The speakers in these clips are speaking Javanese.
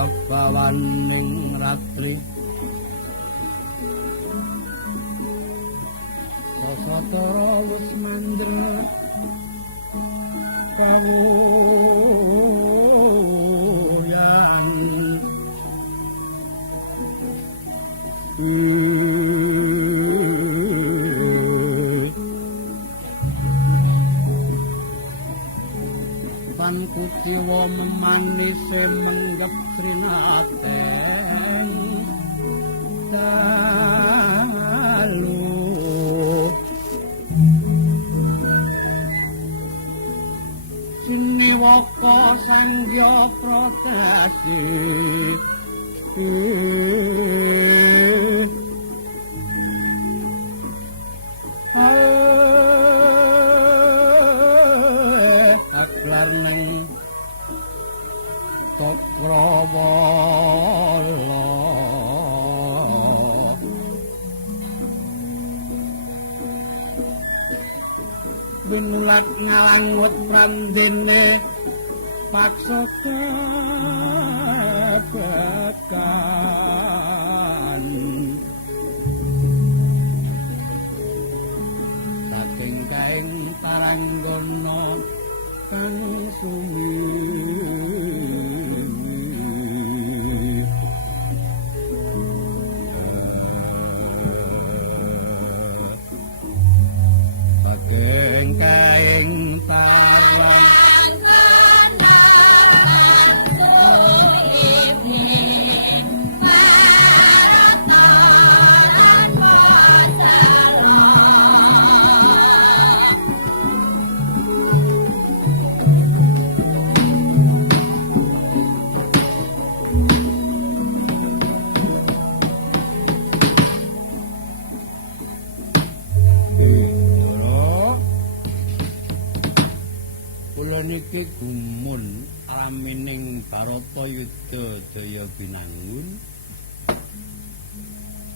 sabawaning ratri sasatara wis mandra kawuyan tan kutiwa memanise menggep srinateng dalu siniwaka sangya protesi aklarning Cakrawala binulat ngalangut prandene paksa kebekan saking kaing taranggana kang sumi saking kaing tarang niki gumun alamining Baratayuda Jaya binangun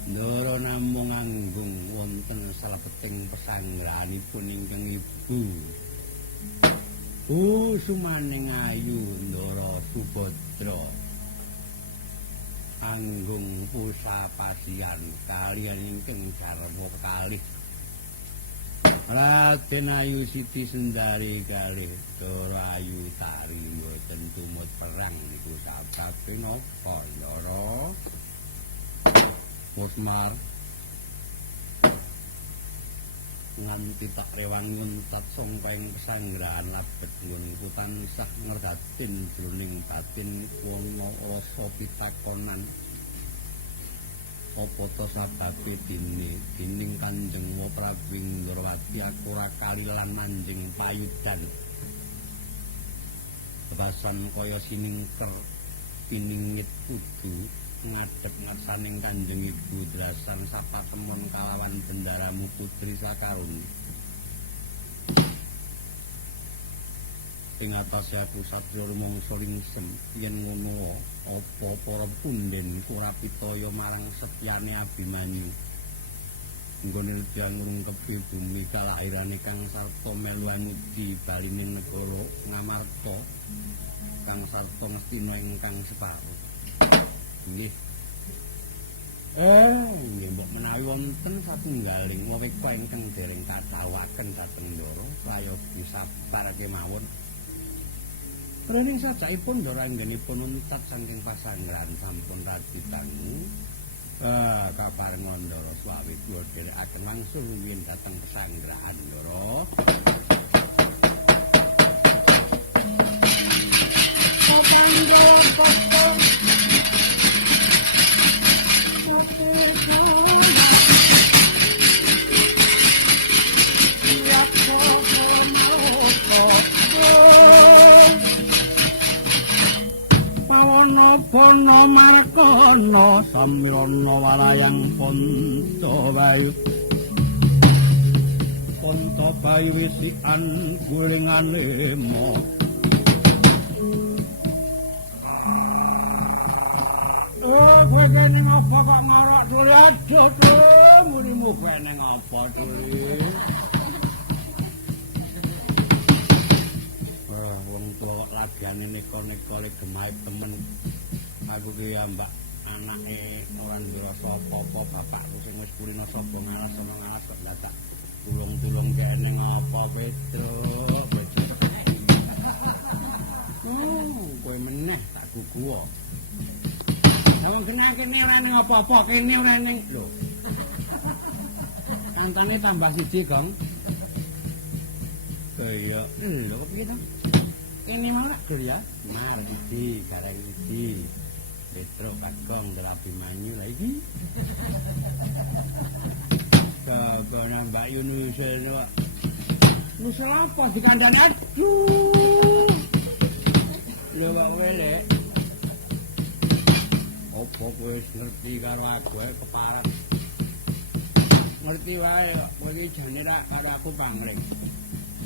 ndara namung anggung wonten salebeting pesanggrahanipun ingkang ibu sumaning ayu ndara Subadra anggung pusapasian kaliyan ingkang jarwa kalih Raden Ayu Siti Sendari kalih Dara Ayu Tari mboten tumut perang niku sababe napa Ndara Musmar nganti tak rewangun tatsong paing pesanggrahan labet niku tansah ngerdatin jroning batin wana rasa pitakonan apa to sababe dening Kanjeng Prabu Indrawati aku ora kalilan manjing payudan basan kaya siningker piningit kudu ngadhep ngarsaning Kanjeng Ibu Drasan sapatemon kalawan bendaramu Putri Sakaruni ing atase aku satya rumangsa lingsem yen ngono apa para punden Kurapitaya marang setyane Abimanyu nggone tiyang ngrungkepi bumi kalahirane kang sarta melu anyudi baline negara Ngamarta kang sarta ngestina ingkang separo nggih nggih mbok menawi wonten satunggaling wewekta ingkang dereng kadawaken dhateng Ndara prayoga sabar kemawon Rening sajaipun Ndara anggenipun untat saking pasanggrahan sampun radi dangu. Kabareng Ndara swawi kula dherekaken langsung rumiyin dhateng pasanggrahan Ndara. Sapanjang potong. Pono markono samirana walayang Pontobayu Pontobayu wisikan gulingan lemo kowe kene apa kok ngarak dulu aduh murimu kene ngapa dulu wong tuwa lagane neka-neka le gemahe temen aku ki ya Mbak anake ora duwe rasa apa-apa bapakku sing wis kulino sapa ngalas sama ngalas kok dadak tulung-tulung keneng apa Petruk. Kowe meneh tak duku kok. Wong kene ora ning apa-apa, kene ora ning lho. Kantane tambah siji, Gong. Kaya lho kepiye to? Kene mau lak dur ya. Mar iki, gareng iki. Petruk Kagong Delapi Manyu lha iki. Kagona Mbak Yunus Wak. Nusel apa dikandani aduh. Lho kok welek. Opo kowe wis ngerti karo aku keparat. Ngerti wae kowe iki jane ra karo aku pangling.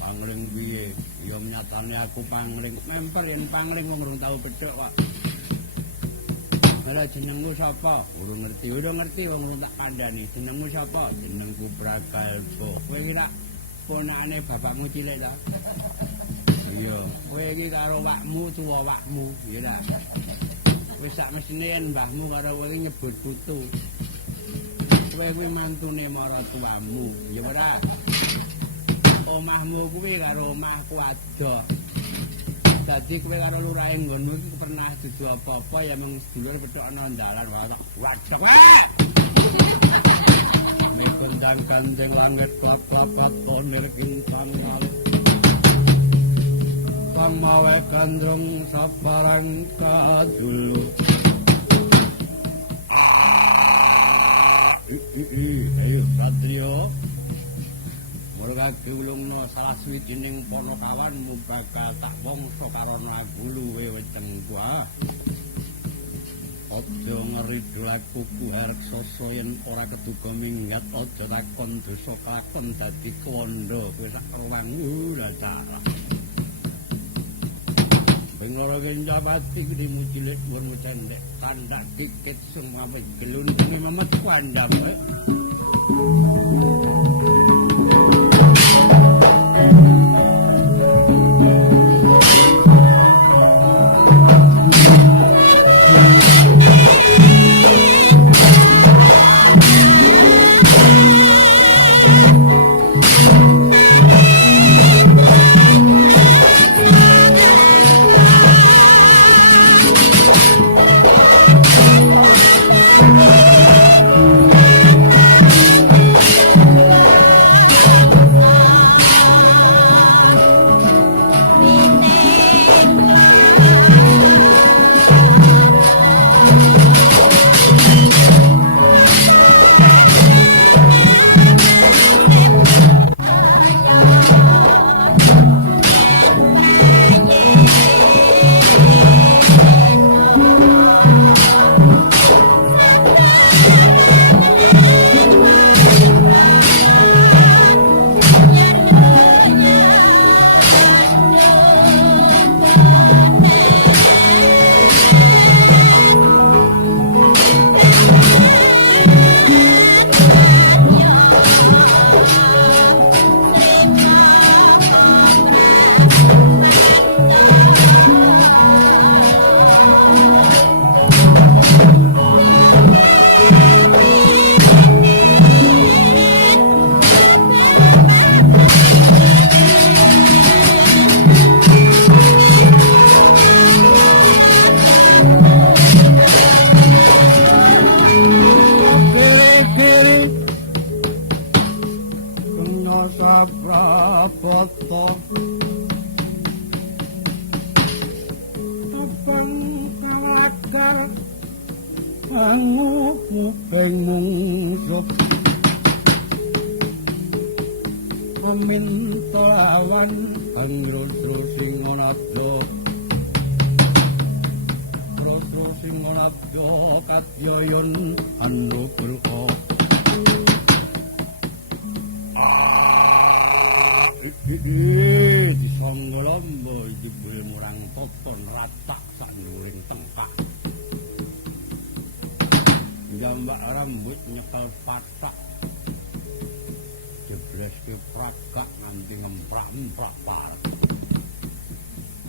Pangling piye? Ya nyatane aku pangling. Memper yen pangling wong urung tau bedhok kok. Lah jenengmu sapa? Urung ngerti wong urung tak kandhani. Jenengmu sapa? Jenengku Prakalso. Kowe iki rak ponakane bapakmu cilik ta? Iya, kowe iki karo wakmu tuwa wakmu, ya ta. Wis sak mesine yen mbahmu karo kowe nyebut putu. Kowe kuwi mantune maratuwamu, ya ora? Omahmu kuwi karo omahku adoh. Dadi kowe karo lurahe nggonmu iki pernah dudu apa-apa ya mung sedulur petuk ana dalan wae. Wadok wae. Nek kondang kanjeng langit papat ponir kintang malih. Kang mawe kandrung sabarang kadulu. Ayo Satrio. Mula kiwulungna salah suwijining panakawanmu bakal tak wangsa karana guluwe weteng kuwi. Aja ngridul aku kuharksasa yen ora keduga minggat aja takon dosa kakon dadi kandha kowe sak ruwang lha cara. Bengoro Genjabati gedimu cilik dhuwurmu cendhek kandak dikit sumawe gelundine mamet kuandam.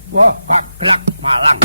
Wah, kaklak malang.